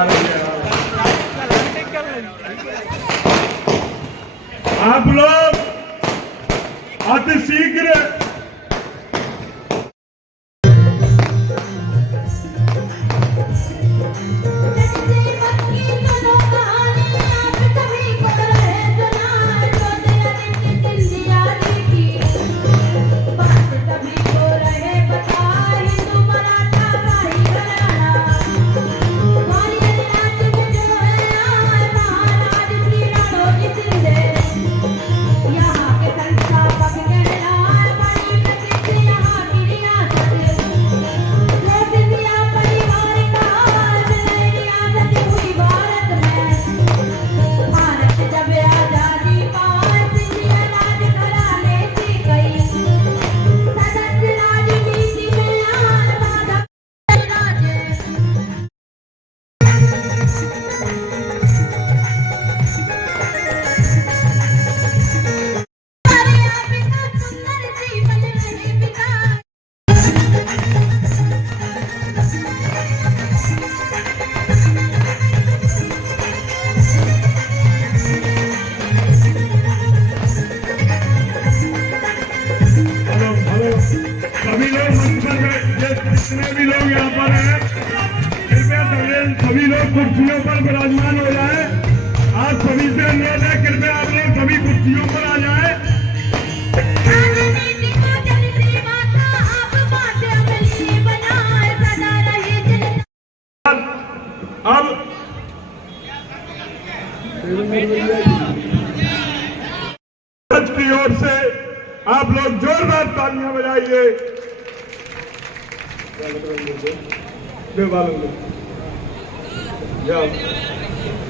आप लोग अति शीघ्र जितने भी लोग यहाँ पर हैं कृपया सभी लोग कुर्सियों पर विराजमान हो जाए। आप सभी से अनुरोध है कृपया आप लोग सभी कुर्सियों पर आ जाए। अब की ओर से आप लोग जोरदार तालियां बजाइए।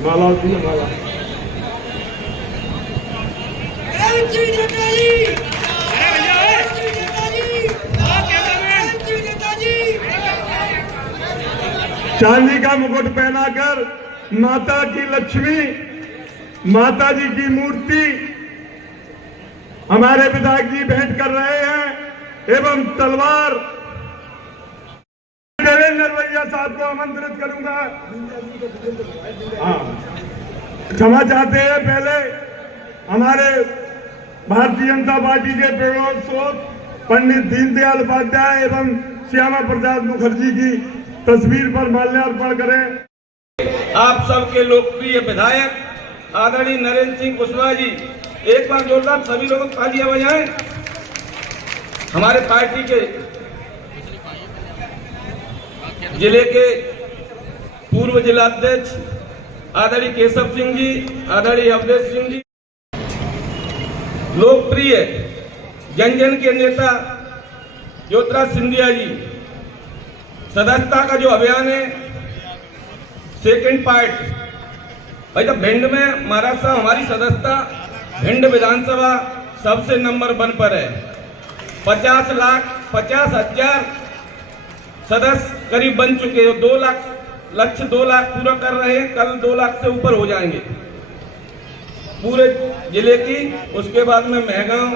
माला माला चांदी का मुकुट पहनाकर माता की लक्ष्मी माता जी की मूर्ति हमारे विधायक जी भेंट कर रहे हैं एवं तलवार देवेंद्र भैया साहब को आमंत्रित करूंगा। क्षमा चाहते हैं पहले हमारे भारतीय जनता पार्टी के प्रमुख स्रोत पंडित दीनदयाल उपाध्याय एवं श्यामा प्रसाद मुखर्जी की तस्वीर पर माल्यार्पण करें। आप सबके लोकप्रिय विधायक आदरणीय नरेंद्र सिंह कुशवाहा जी, एक बार जोरदार सभी लोगों को तालियां बजाएं। हमारे पार्टी के जिले के पूर्व जिलाध्यक्ष आदरणीय केशव सिंह जी, आदरणीय अवधेश सिंह जी, लोकप्रिय जन जन के नेता ज्योतिराज सिंधिया जी, सदस्यता का जो अभियान है सेकंड पार्ट, भाई जब भिंड में महाराज साहब हमारी सदस्यता भिंड विधानसभा सबसे नंबर 1 पर है। 50,50,000 सदस्य करीब बन चुके हैं। 2 लाख लक्ष्य 2 लाख पूरा कर रहे हैं, कल 2 लाख से ऊपर हो जाएंगे पूरे जिले की। उसके बाद में महगांव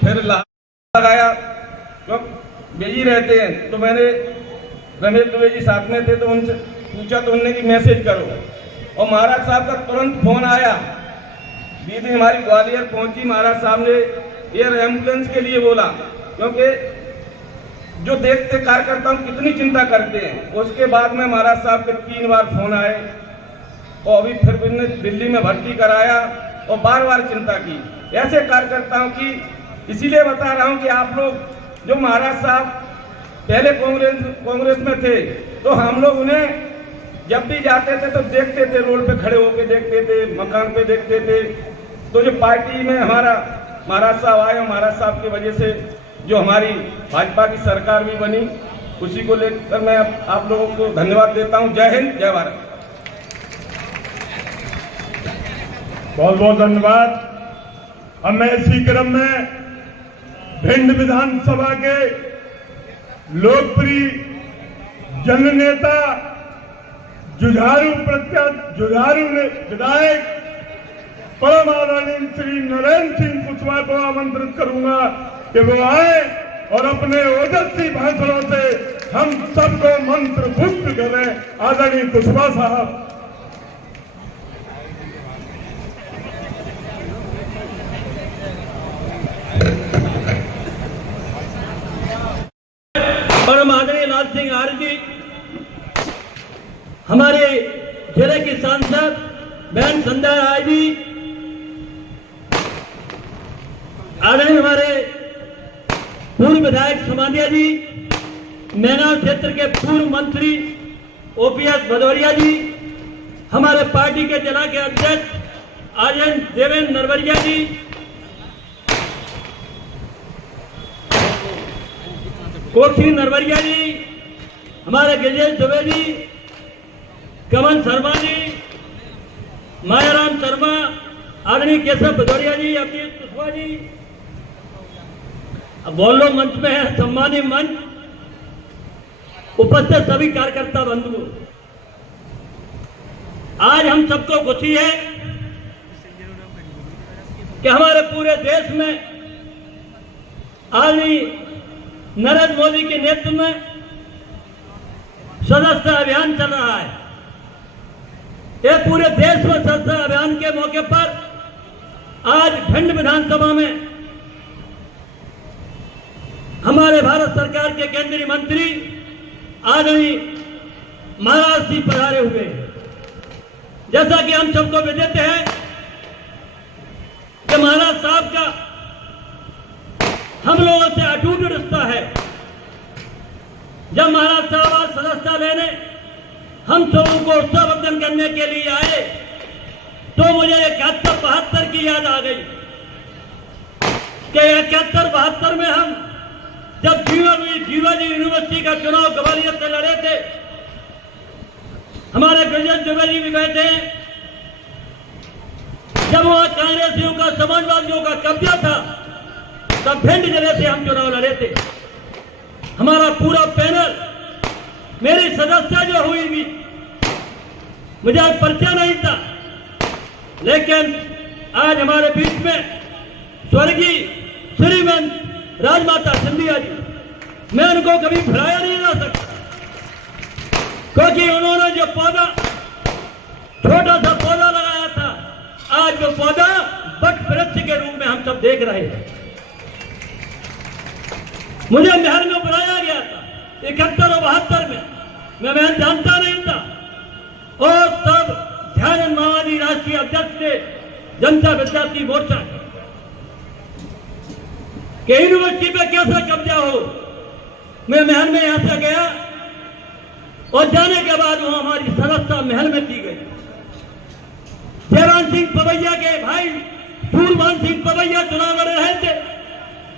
फिर लगाया, तो बिजी रहते हैं, तो मैंने रमेश दुबे जी साथ में थे तो उनसे पूछा तो उन्होंने कि मैसेज करो, और महाराज साहब का तुरंत फोन आया। दीदी हमारी ग्वालियर पहुंची, महाराज साहब ने एयर एम्बुलेंस के लिए बोला, क्योंकि जो देखते कार्यकर्ताओं कितनी चिंता करते हैं। उसके बाद में महाराज साहब के 3 बार फोन आए और अभी फिर उन्होंने दिल्ली में भर्ती कराया और बार बार चिंता की। ऐसे कार्यकर्ताओं की इसीलिए बता रहा हूं कि आप लोग जो महाराज साहब पहले कांग्रेस में थे, तो हम लोग उन्हें जब भी जाते थे तो देखते थे, रोड पे खड़े होकर देखते थे, मकान पे देखते थे। तो जो पार्टी में हमारा महाराज साहब आए, महाराज साहब की वजह से जो हमारी भाजपा की सरकार भी बनी, उसी को लेकर मैं आप लोगों को धन्यवाद देता हूं। जय हिंद, जय भारत। बहुत बहुत धन्यवाद। अब मैं इसी क्रम में भिंड विधानसभा के लोकप्रिय जननेता जुझारू विधायक परम आदरणीय श्री नरेंद्र सिंह कुशवाहा को आमंत्रित करूंगा कि वो आए और अपने ओजस्वी भाषणों से हम सबको मंत्रमुग्ध करें। आदरणीय कुशवाहा साहब परम आदरणीय लाल सिंह आर्य जी, हमारे जिले के सांसद बहन संध्या राय जी, आदरणीय हमारे पूर्व विधायक समाधिया जी, मैनाव क्षेत्र के पूर्व मंत्री ओपीएस भदौरिया जी, हमारे पार्टी के जिला के अध्यक्ष आर्यन देवेंद्र नरवरिया जी, कोठी नरवरिया जी, हमारे गिरिजेश दुबे जी, कमल शर्मा जी, मायाराम शर्मा, आदरणीय केशव भदौरिया जी, अभिजीत कुशवाहा जी, अब बोलो मंच में है, सम्मानित मंच, उपस्थित सभी कार्यकर्ता बंधुओं, आज हम सबको खुशी है कि हमारे पूरे देश में आदरणीय नरेंद्र मोदी के नेतृत्व में सदस्यता अभियान चल रहा है। ये पूरे देश में सदस्यता अभियान के मौके पर आज भिंड विधानसभा में हमारे भारत सरकार के केंद्रीय मंत्री आदरणीय महाराज जी पधारे हुए। जैसा कि हम सबको विदित है कि महाराज साहब का हम लोगों से अटूट रिश्ता है। जब महाराज साहब आज सदस्यता लेने हम सबों को उत्साहवर्धन करने के लिए आए तो मुझे 71-72 की याद आ गई कि 71-72 में हम जब जीवाजी यूनिवर्सिटी का चुनाव ग्वालियर से लड़े थे, हमारे गिरिजेश दुबे जी भी बैठे हैं। जब वहां कांग्रेसियों का समाजवादियों का कब्जा था तब भिंड जिले से हम चुनाव लड़े थे। हमारा पूरा पैनल, मेरी सदस्यता जो हुई थी, मुझे आज परिचय नहीं था, लेकिन आज हमारे बीच में स्वर्गीय श्रीमंत राजमाता सिंधिया जी, मैं उनको कभी भुलाया नहीं जा सकता, क्योंकि उन्होंने जो पौधा, छोटा सा पौधा लगाया था, आज वो पौधा वट वृक्ष के रूप में हम सब देख रहे हैं। मुझे बिहार में बुलाया गया था 71 और 72 में, मैं जानता नहीं था, और तब ध्यानचंद मावादी राष्ट्रीय अध्यक्ष थे जनता विद्यार्थी मोर्चा के। यूनिवर्सिटी पे कैसे कब्जा हो, मैं महल में यहां से गया और जाने के बाद वहां हमारी सदस्यता महल में दी गई। जयराम सिंह पवैया के भाई सूरमान सिंह पवैया चुनाव लड़ रहे थे,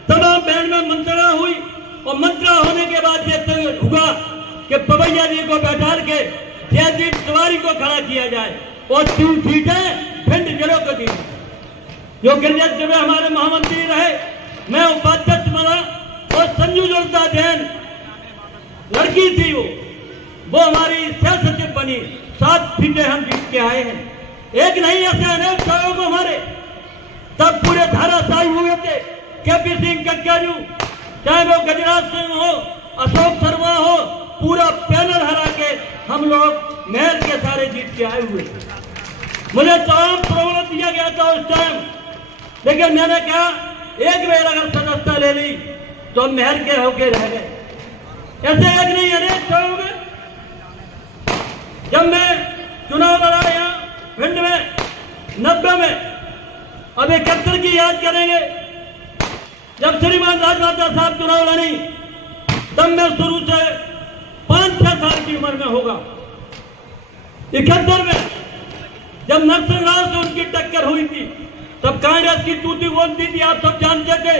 तमाम बहन में मंत्रणा हुई और मंत्रणा होने के बाद ये तय हुआ कि पवैया जी को बैठा के जयदीप तिवारी को खड़ा किया जाए और 3 सीटें भिंड जिलों को दी। जो गिरिजेश दुबे हमारे महामंत्री रहे, मैं उपाध्यक्ष बना, और संजू जोड़ता जैन लड़की थी, वो हमारी सह सचिव बनी। 7 सीटें हम जीत के आए हैं। एक नहीं, ऐसे अनेक सहयोग हमारे तब पूरे धाराशाही हुए थे। केपी सिंह कक्काजू, चाहे वो गजराज सिंह हो, अशोक शर्मा हो, पूरा पैनल हरा के हम लोग महल के सारे जीत के आए हुए। मुझे तमाम प्रवृत्त दिया गया था उस टाइम, लेकिन मैंने कहा एक बार अगर सदस्यता ले ली तो महल के होके रह गए। ऐसे एक नहीं, अनेक हो गए। जब मैं चुनाव लड़ा यहाँ भिंड में 90 में, अब 71 की याद करेंगे, जब श्रीमान राजमाता साहब चुनाव लड़ी, तब मैं शुरू से 5-6 साल की उम्र में होगा। 71 में जब नरसिंह राव से उनकी टक्कर हुई थी, तब कांग्रेस की तूती बोलती थी, आप सब जानते थे।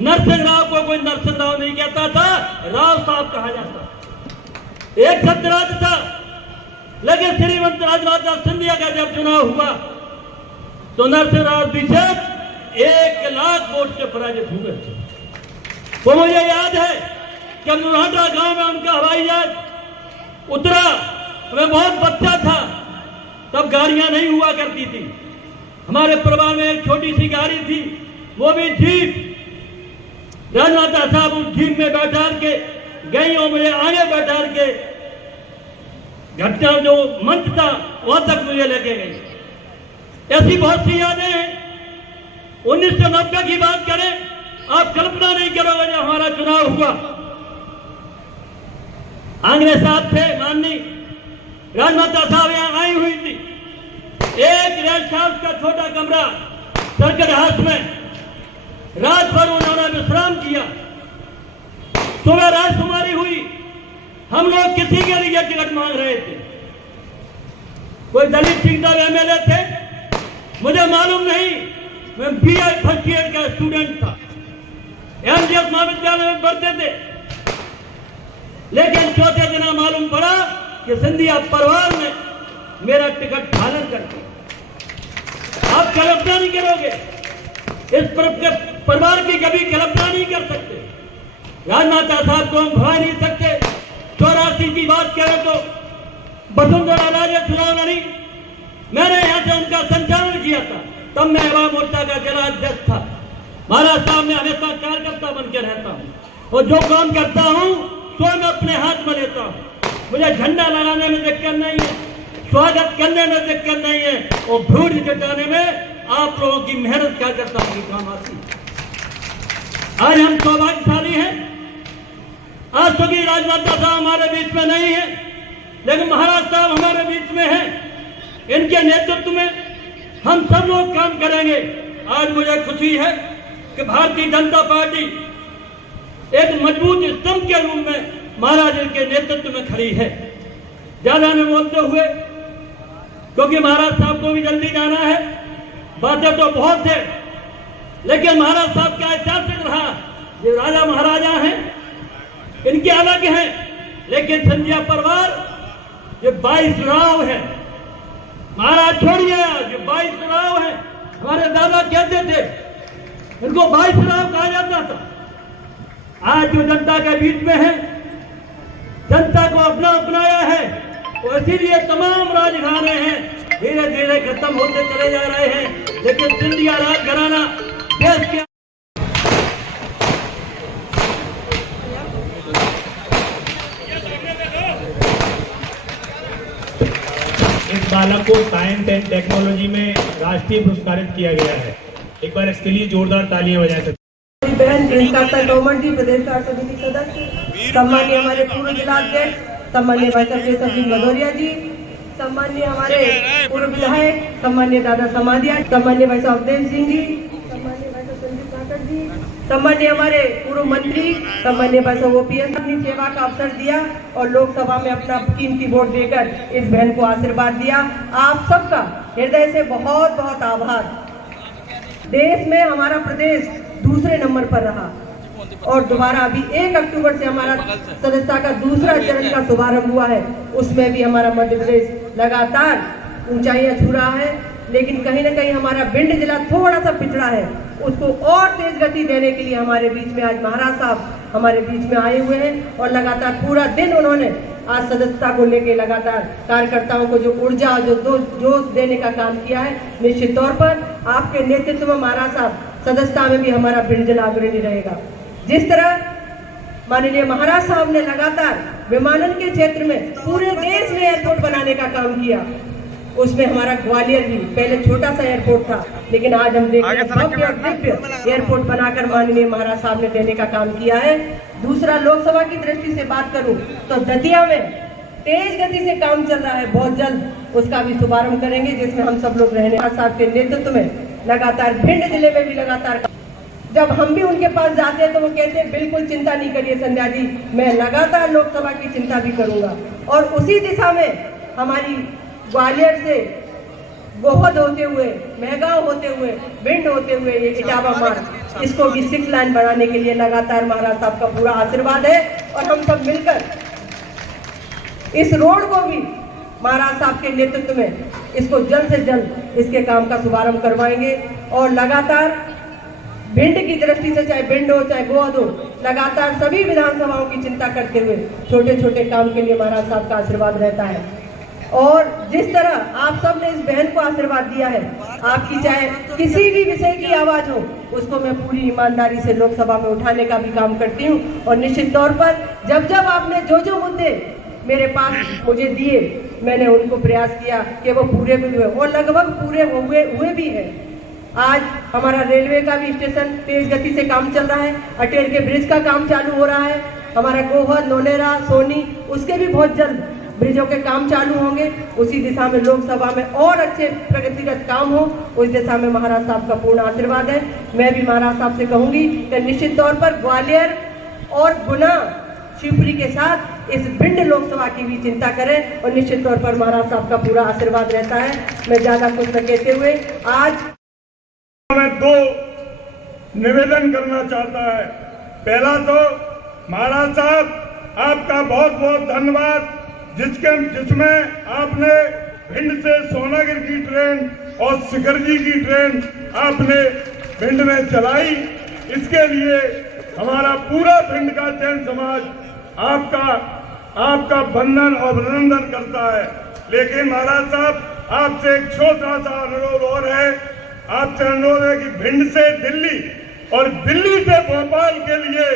नरसिंह राव को कोई नरसिंह राव नहीं कहता था, राव साहब कहा जाता। एक सत्यराज था, लेकिन श्रीमंत राजमाता सिंधिया का जब चुनाव हुआ तो नरसिंह राव जी से 1 लाख वोट से पराजित हुए थे। वो मुझे याद है कि नुरहाटा गांव में उनका हवाई जहाज उतरा, मैं बहुत बच्चा था, तब गाड़ियां नहीं हुआ करती थी। हमारे परिवार में एक छोटी सी गाड़ी थी, वो भी जीप। राजमाता साहब उस जीप में बैठा के गई और मुझे आगे बैठा के घटना जो मंच था वहां तक मुझे लेके गई। ऐसी बहुत सी यादें हैं। 1990 की बात करें, आप कल्पना नहीं करोगे जब हमारा चुनाव हुआ। आंगने साहब थे, माननीय राजमाता साहब यहाँ आई हुई थी। एक रेस्ट हाउस का छोटा कमरा सर्किट हाउस में रात भर उन्होंने विश्राम किया। सुबह राजकुमारी हुई, हम लोग किसी के लिए टिकट मांग रहे थे। कोई दलित सिंह साहब एमएलए थे, मुझे मालूम नहीं, मैं बीए फर्स्ट ईयर का स्टूडेंट था, एमजीएस महाविद्यालय में पढ़ते थे। लेकिन चौथे दिन मालूम पड़ा कि सिंधिया परिवार ने मेरा टिकट फालन कर दिया। आप कल्पना नहीं करोगे, इस परिवार की कभी कल्पना नहीं कर सकते। राजमाता साहब को हम भुला नहीं सकते। 84 की बात करें तो वसुंधरा राजे चुनाव लड़ी, मैंने यहां से उनका संचालन किया था, तब मैं युवा मोर्चा का जिला अध्यक्ष था। महाराज साहब में हमेशा कार्यकर्ता बन के रहता हूं और जो काम करता हूं स्वयं अपने हाथ में लेता हूं। मुझे झंडा लगाने में दिक्कत नहीं है, स्वागत करने में दिक्कत नहीं है, और भीड़ जुटाने में आप लोगों की मेहनत कार्यकर्ताओं की काम आती है। आज हम सौभाग्यशाली हैं। आज तो की राजमाता साहब हमारे बीच में नहीं है, लेकिन महाराज साहब हमारे बीच में हैं। इनके नेतृत्व में हम सब लोग काम करेंगे। आज मुझे खुशी है कि भारतीय जनता पार्टी एक मजबूत स्तंभ के रूप में महाराज के नेतृत्व में खड़ी है। ज्यादा न बोलते हुए, क्योंकि महाराज साहब को भी जल्दी जाना है, बातें तो बहुत है, लेकिन महाराज साहब का ऐतिहासिक रहा। ये राजा महाराजा हैं, इनके अलग हैं, लेकिन सिंधिया परिवार ये 22 राव है। महाराज छोड़िए, ये 22 राव है। हमारे दादा कहते थे इनको 22 राव कहा जाता था। आज जो जनता के बीच में है, जनता को अपना अपनाया है, और इसीलिए तमाम राजघराने हैं धीरे धीरे खत्म होते चले जा रहे हैं। लेकिन सिंधिया राजघराना देश के इस बालक को साइंस एंड टेक्नोलॉजी में राष्ट्रीय पुरस्कारित किया गया है। एक बार इसके लिए जोरदार तालियां बजा सकते हैं। बहन जिनका गवर्नमेंट जी, प्रदेश कार्य समिति सदस्य, सम्मानीय हमारे पूर्व जिलाध्यक्ष सम्मानीय भाई साहब केशव सिंह भदौरिया जी, सम्मानीय हमारे पूर्व विधायक सम्मानीय दादा समाधिया, सम्मानीय भाई साहब अवधेश सिंह जी, सम्मानीय भाई साहब संजीव काकड़ जी, सम्मानीय हमारे पूर्व मंत्री सम्मानीय भाई साहब ओपीएस, अपनी सेवा का अवसर दिया और लोकसभा में अपना कीमती वोट देकर इस बहन को आशीर्वाद दिया। आप सबका हृदय से बहुत बहुत आभार। देश में हमारा प्रदेश दूसरे नंबर पर रहा और दोबारा अभी 1 अक्टूबर से हमारा सदस्यता का दूसरा चरण का शुभारंभ हुआ है। उसमें भी हमारा मध्य प्रदेश लगातार ऊंचाइयां छू रहा है, लेकिन कहीं ना कहीं हमारा भिंड जिला थोड़ा सा पिछड़ा है। उसको और तेज गति देने के लिए हमारे बीच में आज महाराज साहब हमारे बीच में आए हुए हैं और लगातार पूरा दिन उन्होंने आज सदस्यता को लेकर लगातार कार्यकर्ताओं को जो ऊर्जा और जो जोश देने का काम किया है। निश्चित तौर पर आपके नेतृत्व में महाराज साहब सदस्यता में भी हमारा भिंड जिला अग्रणी रहेगा। जिस तरह माननीय महाराज साहब ने लगातार विमानन के क्षेत्र में पूरे देश में एयरपोर्ट बनाने का काम किया, उसमें हमारा ग्वालियर भी पहले छोटा सा एयरपोर्ट था, लेकिन आज हम देख रहे हैं भव्य और दिव्य एयरपोर्ट बनाकर माननीय महाराज साहब ने देने का काम किया है। दूसरा, लोकसभा की दृष्टि से बात करूं तो दतिया में तेज गति से काम चल रहा है, बहुत जल्द उसका भी शुभारंभ करेंगे, जिसमें हम सब लोग रहने साहब के नेतृत्व में लगातार भिंड जिले में भी लगातार। जब हम भी उनके पास जाते हैं तो वो कहते हैं बिल्कुल चिंता नहीं करिए संध्या जी, मैं लगातार लोकसभा की चिंता भी करूंगा। और उसी दिशा में हमारी ग्वालियर से गोहद होते हुए, मेहगांव होते हुए, भिंड होते हुए ये इटावा मार्ग, इसको भी 6 लाइन बनाने के लिए लगातार महाराज साहब का पूरा आशीर्वाद है। और हम सब मिलकर इस रोड को भी महाराज साहब के नेतृत्व में इसको जल्द से जल्द इसके काम का शुभारंभ करवाएंगे। और लगातार भिंड की दृष्टि से, चाहे भिंड हो चाहे गोहद हो, लगातार सभी विधानसभाओं की चिंता करते हुए छोटे छोटे काम के लिए महाराज साहब का आशीर्वाद रहता है। और जिस तरह आप सब ने इस बहन को आशीर्वाद दिया है, आपकी चाहे किसी भी विषय की आवाज हो, उसको मैं पूरी ईमानदारी से लोकसभा में उठाने का भी काम करती हूँ। और निश्चित तौर पर जब जब आपने जो मुद्दे मेरे पास मुझे दिए, मैंने उनको प्रयास किया कि वो पूरे भी हुए और लगभग पूरे हुए भी हैं। आज हमारा रेलवे का भी स्टेशन तेज गति से काम चल रहा है, अटेर के ब्रिज का काम चालू हो रहा है, हमारा गोहर, नोनेरा, सोनी उसके भी बहुत जल्द ब्रिजों के काम चालू होंगे। उसी दिशा में लोकसभा में और अच्छे प्रगतिगत काम हो, उस दिशा में महाराज साहब का पूर्ण आशीर्वाद है। मैं भी महाराज साहब से कहूंगी कि निश्चित तौर पर ग्वालियर और गुना, शिवपुरी के साथ इस भिंड लोकसभा की भी चिंता करें और निश्चित तौर पर महाराज साहब का पूरा आशीर्वाद रहता है। मैं ज्यादा कुछ न कहते हुए आज मैं दो निवेदन करना चाहता है। पहला तो महाराज साहब आपका बहुत बहुत धन्यवाद, जिसमें आपने भिंड से सोनागिर की ट्रेन और शिखरजी की ट्रेन आपने भिंड में चलाई। इसके लिए हमारा पूरा भिंड का जैन समाज आपका वंदन और अभिनंदन करता है। लेकिन महाराज साहब आपसे एक छोटा सा अनुरोध और है, आपसे अनुरोध है कि भिंड से दिल्ली और दिल्ली से भोपाल के लिए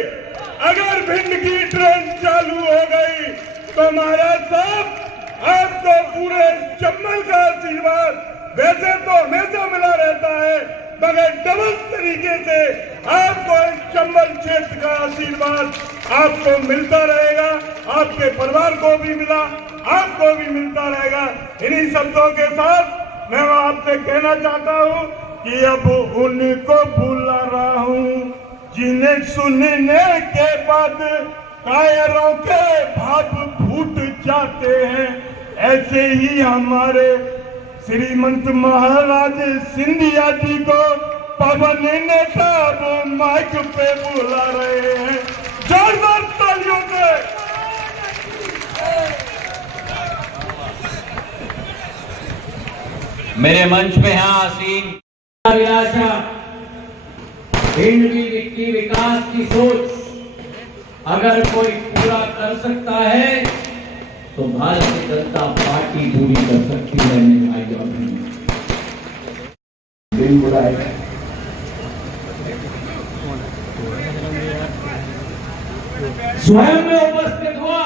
अगर भिंड की ट्रेन चालू हो गई तो महाराज साहब आपको पूरे चंबल का आशीर्वाद वैसे तो हमेशा मिला रहता है, मगर डबल तरीके से आपको इस चंबल क्षेत्र का आशीर्वाद आपको मिलता रहेगा, आपके परिवार को भी मिला, आपको भी मिलता रहेगा। इन्हीं शब्दों के साथ मैं आपसे कहना चाहता हूँ कि अब उनको भूला रहा हूँ जिन्हें सुनने के बाद कायरों के भाव फूट जाते हैं। ऐसे ही हमारे श्रीमंत महाराज सिंधिया जी को पवन नेता वो माइक पे बुला रहे हैं। जोरदार तालियों से मेरे मंच पे हैं आसीन अभिलाषा, भिंड की विकास की सोच अगर कोई पूरा कर सकता है तो भारतीय जनता पार्टी पूरी कर सकती है। स्वयं में उपस्थित हुआ,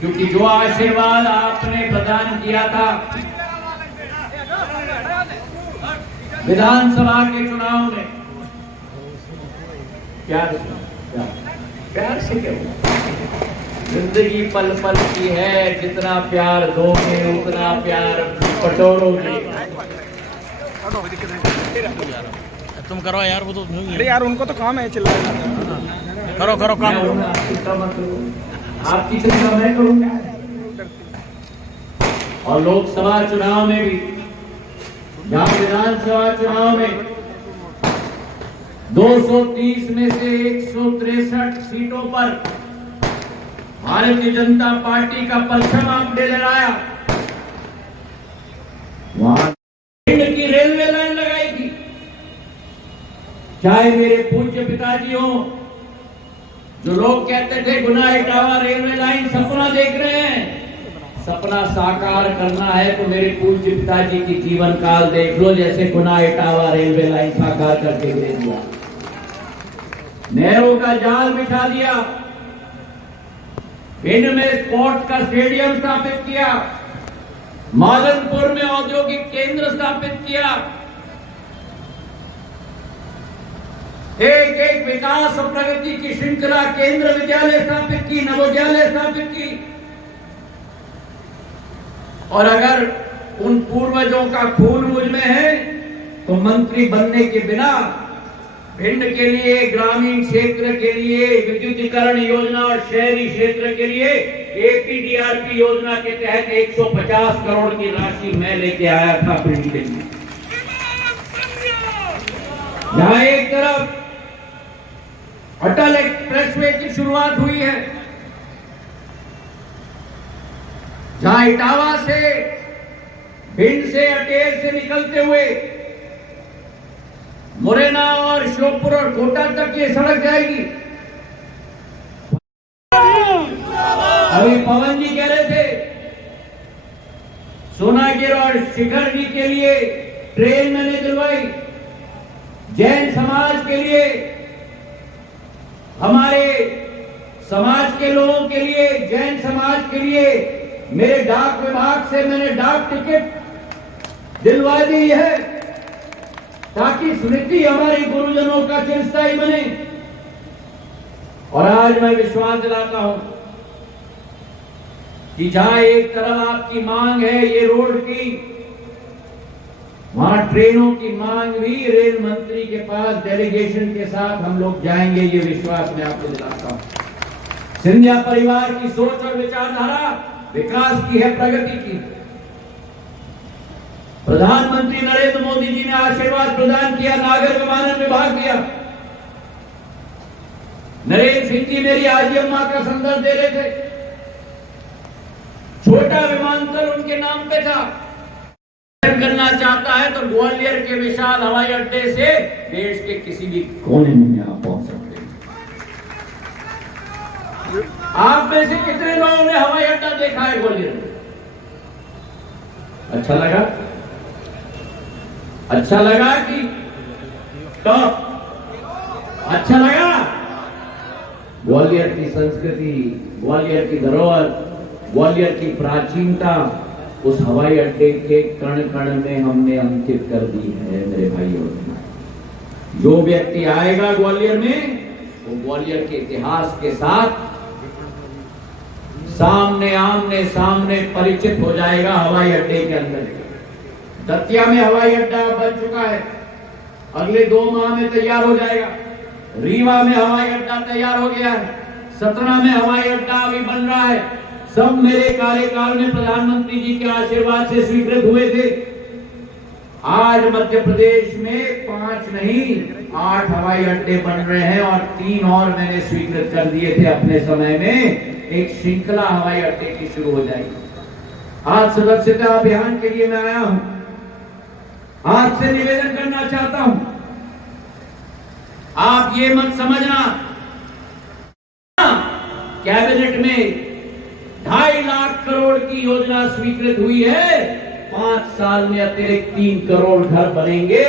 क्योंकि जो आशीर्वाद आपने प्रदान किया था विधानसभा के चुनाव में, प्यार से क्यों? जिंदगी पल पल की है, जितना प्यार दोगे उतना प्यार पटोरोगे। तुम करो यार, वो तो अरे यार उनको तो काम है, चिल्ला करो करो काम। आपकी चिंता मैं करूंगा। और लोकसभा चुनाव में भी, जहां विधानसभा चुनाव में 230 में से 163 सीटों पर भारतीय जनता पार्टी का परचम आपने लहराया, वहां की रेलवे लाइन लगाई थी। चाहे मेरे पूज्य पिताजी हो, जो लोग कहते थे गुना इटावा रेलवे लाइन सपना देख रहे हैं, सपना साकार करना है तो मेरे पूज्य पिताजी की जीवन काल देख लो, जैसे गुना इटावा रेलवे लाइन साकार करके दे दिया। नहरों का जाल बिछा दिया, भिंड में स्पोर्ट्स का स्टेडियम स्थापित किया, मादनपुर में औद्योगिक केंद्र स्थापित किया, एक एक विकास और प्रगति की श्रृंखला, केंद्र विद्यालय स्थापित की, नवोदयालय स्थापित की। और अगर उन पूर्वजों का खून मुझ में है तो मंत्री बनने के बिना भिंड के लिए, ग्रामीण क्षेत्र के लिए विद्युतीकरण योजना और शहरी क्षेत्र के लिए एपीडीआरपी योजना के तहत 150 करोड़ की राशि मैं लेके आया था भिंड के लिए। जहां एक तरफ अटल एक्सप्रेसवे की शुरुआत हुई है, जहां इटावा से, भिंड से, अटेर से निकलते हुए मुरैना और श्योपुर और कोटा तक ये सड़क जाएगी। अभी पवन जी कह रहे थे सोनागिर और शिखर जी के लिए ट्रेन मैंने दिलवाई, जैन समाज के लिए हमारे समाज के लोगों के लिए, जैन समाज के लिए मेरे डाक विभाग से मैंने डाक टिकट दिलवा दी है, ताकि स्मृति हमारे गुरुजनों का चिरस्थायी बने। और आज मैं विश्वास दिलाता हूं कि जहां एक तरफ आपकी मांग है ये रोड की, वहां ट्रेनों की मांग भी रेल मंत्री के पास डेलीगेशन के साथ हम लोग जाएंगे, ये विश्वास मैं आपको दिलाता हूं। सिंधिया परिवार की सोच और विचारधारा विकास की है, प्रगति की। प्रधानमंत्री नरेंद्र मोदी जी ने आशीर्वाद प्रदान किया, नागर विमानन विभाग दिया। नरेंद्र सिंह जी मेरी आजी अम्मा का संदर्भ दे रहे थे, छोटा विमानतल उनके नाम पे था। करना चाहता है तो ग्वालियर के विशाल हवाई अड्डे से देश के किसी भी कोने में आप पहुंच सकते हैं। आप में से कितने लोगों ने हवाई अड्डा देखा है ग्वालियर में? अच्छा लगा? अच्छा लगा कि तो अच्छा लगा? ग्वालियर की संस्कृति, ग्वालियर की धरोहर, ग्वालियर की प्राचीनता उस हवाई अड्डे के कण कण में हमने अंकित कर दी है मेरे भाइयों। जो व्यक्ति आएगा ग्वालियर में, वो ग्वालियर के इतिहास के साथ सामने आमने सामने परिचित हो जाएगा। हवाई अड्डे के अंदर दतिया में हवाई अड्डा बन चुका है, अगले 2 माह में तैयार हो जाएगा। रीवा में हवाई अड्डा तैयार हो गया है, सतना में हवाई अड्डा अभी बन रहा है। सब मेरे कार्यकाल में प्रधानमंत्री जी के आशीर्वाद से स्वीकृत हुए थे। आज मध्य प्रदेश में 5 नहीं 8 हवाई अड्डे बन रहे हैं और 3 और मैंने स्वीकृत कर दिए थे अपने समय में। एक श्रृंखला हवाई अड्डे की शुरू हो जाएगी। आज सदस्यता अभियान के लिए मैं आया हूं, आपसे निवेदन करना चाहता हूं, आप ये मत समझना कैबिनेट में 2.5 लाख करोड़ की योजना स्वीकृत हुई है, 5 साल में अतिरिक्त 3 करोड़ घर बनेंगे।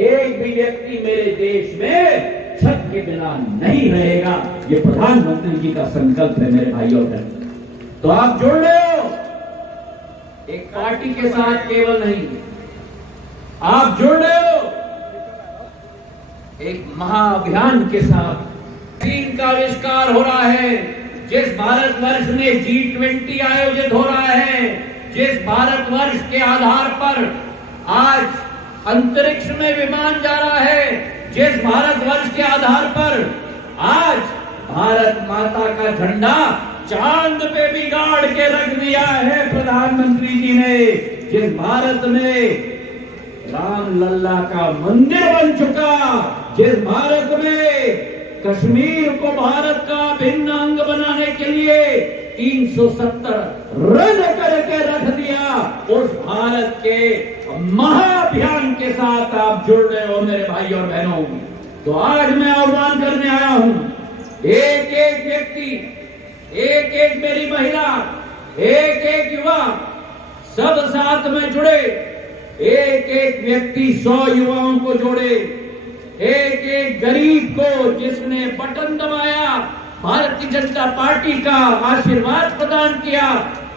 एक भी व्यक्ति मेरे देश में छत के बिना नहीं रहेगा, ये प्रधानमंत्री जी का संकल्प है मेरे भाइयों बहनों। तो आप जुड़ रहे हो, एक पार्टी के साथ केवल नहीं, आप जुड़ रहे हो एक महाअभियान के साथ। चीन का आविष्कार हो रहा है, जिस भारतवर्ष में G20 आयोजित हो रहा है, जिस भारतवर्ष के आधार पर आज अंतरिक्ष में विमान जा रहा है, जिस भारतवर्ष के आधार पर आज भारत माता का झंडा चांद पे भी गाड़ के रख दिया है प्रधानमंत्री जी ने, जिस भारत में राम लल्ला का मंदिर बन चुका, जिस भारत में कश्मीर को भारत का भिन्न अंग बनाने के लिए 370 रन करके रख दिया, उस भारत के महाअभियान के साथ आप जुड़ रहे हो मेरे भाई और बहनों। तो आज मैं आह्वान करने आया हूं, एक एक व्यक्ति, एक एक मेरी महिला, एक एक युवा, सब साथ में जुड़े। एक एक व्यक्ति 100 युवाओं को जोड़े, एक एक गरीब को जिसने बटन दबाया, भारतीय जनता पार्टी का आशीर्वाद प्रदान किया,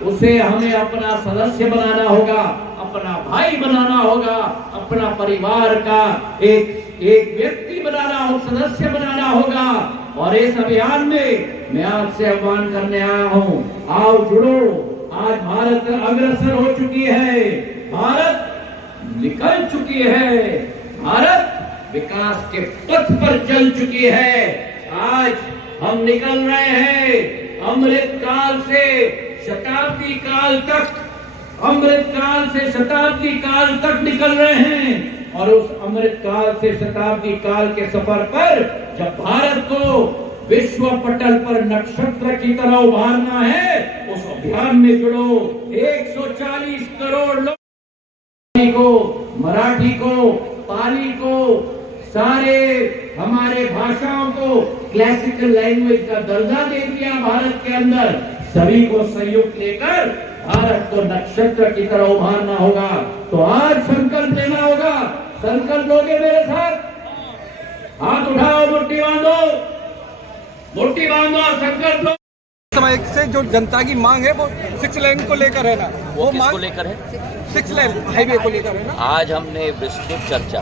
उसे हमें अपना सदस्य बनाना होगा, अपना भाई बनाना होगा, अपना परिवार का एक व्यक्ति बनाना हो, सदस्य बनाना होगा। और इस अभियान में मैं आपसे आह्वान करने आया हूं, आओ जुड़ो। आज भारत अग्रसर हो चुकी है, भारत निकल चुकी है, भारत विकास के पथ पर चल चुकी है। आज हम निकल रहे हैं अमृत काल से शताब्दी काल तक, अमृत काल से शताब्दी काल तक निकल रहे हैं। और उस अमृत काल से शताब्दी काल के सफर पर जब भारत को विश्व पटल पर नक्षत्र की तरह उभारना है, उस अभियान में जुड़ो। 140 करोड़ लोग को, मराठी को, पाली को, सारे हमारे भाषाओं को क्लासिकल लैंग्वेज का दर्जा दे दिया भारत के अंदर। सभी को संयुक्त लेकर भारत को नक्षत्र की तरह उभारना होगा। तो आज संकल्प लेना होगा। संकल्प लोगे मेरे साथ? हाथ उठाओ, मुट्ठी बांधो। मुट्ठी बांधो और संकल्प लो। समय से जो जनता की मांग है वो 6 लेन को लेकर है ना, वो मांग किसको लेकर है? 6 लेन हाईवे को लेकर है ना। आज हमने विस्तृत चर्चा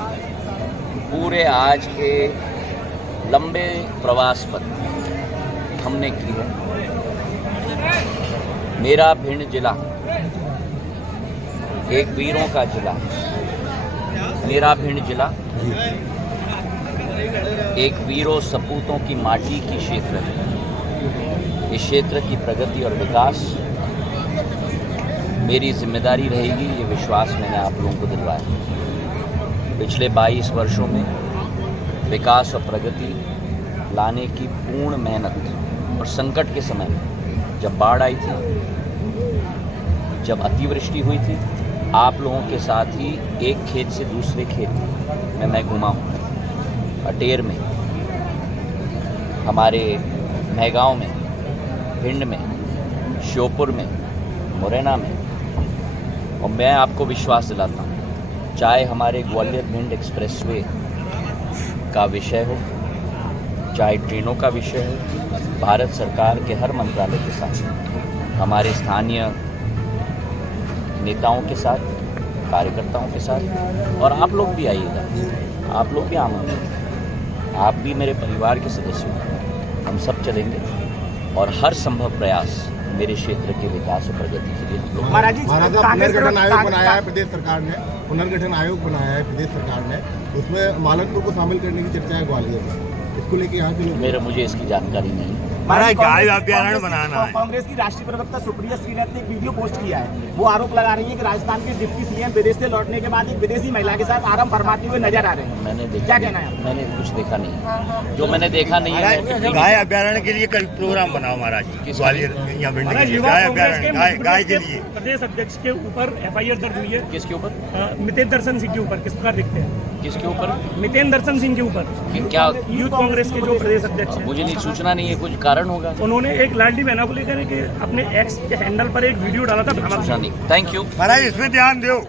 पूरे आज के लंबे प्रवास पर हमने की है। मेरा भिंड जिला एक वीरों का जिला है। मेरा भिंड जिला एक वीरों सपूतों की माटी की क्षेत्र है। इस क्षेत्र की प्रगति और विकास मेरी जिम्मेदारी रहेगी, ये विश्वास मैंने आप लोगों को दिलवाया। पिछले 22 वर्षों में विकास और प्रगति लाने की पूर्ण मेहनत और संकट के समय में जब बाढ़ आई थी, जब अतिवृष्टि हुई थी, आप लोगों के साथ ही एक खेत से दूसरे खेत में मैं घुमा हूँ। अटेर में, हमारे महगांव में, भिंड में, श्योपुर में, मुरैना में, और मैं आपको विश्वास दिलाता हूँ, चाहे हमारे ग्वालियर भिंड एक्सप्रेसवे का विषय हो, चाहे ट्रेनों का विषय हो, भारत सरकार के हर मंत्रालय के साथ, हमारे स्थानीय नेताओं के साथ, कार्यकर्ताओं के साथ, और आप लोग भी आइएगा, आप लोग भी आमंत्रित हैं, आप भी मेरे परिवार के सदस्य हैं। हम सब चलेंगे और हर संभव प्रयास मेरे क्षेत्र के विकास और प्रगति के लिए हम लोग। महाराज जी, पुनर्गठन आयोग बनाया है प्रदेश सरकार ने, पुनर्गठन आयोग बनाया है प्रदेश सरकार ने, उसमें मालनपुर को शामिल करने की चर्चा है ग्वालियर में, इसको लेके यहाँ के लोग। मुझे इसकी जानकारी नहीं है। महाराज गाय अभ्यारण्य बनाना है। कांग्रेस की राष्ट्रीय प्रवक्ता सुप्रिया श्रीनाथ ने एक वीडियो पोस्ट किया है। वो आरोप लगा रही है कि राजस्थान के डिप्टी सीएम विदेश से लौटने के बाद एक विदेशी महिला के साथ आराम फरमाते हुए नजर आ रहे हैं। मैंने देखा, क्या कहना है? मैंने कुछ देखा नहीं। जो मैंने देखा नहीं है। गाय अभ्यारण्य के लिए कल प्रोग्राम बनाओ महाराज जी, ग्वालियर यहाँ भिंड के लिए गाय अभ्यारण्य, गाय के लिए। प्रदेश अध्यक्ष के ऊपर FIR दर्ज हुई है। किसके ऊपर? मितेन दर्शन सिंह के ऊपर। किस प्रकार दिखते हैं? किसके ऊपर? मितेन दर्शन सिंह के ऊपर। क्या यूथ कांग्रेस के जो प्रदेश अध्यक्ष हैं। मुझे नहीं, सूचना नहीं है, कुछ कारण होगा। उन्होंने एक लाडली बहना को लेकर के अपने एक्स के हैंडल पर एक वीडियो डाला था। सूचना नहीं। थैंक यू महाराज, इसमें ध्यान दो।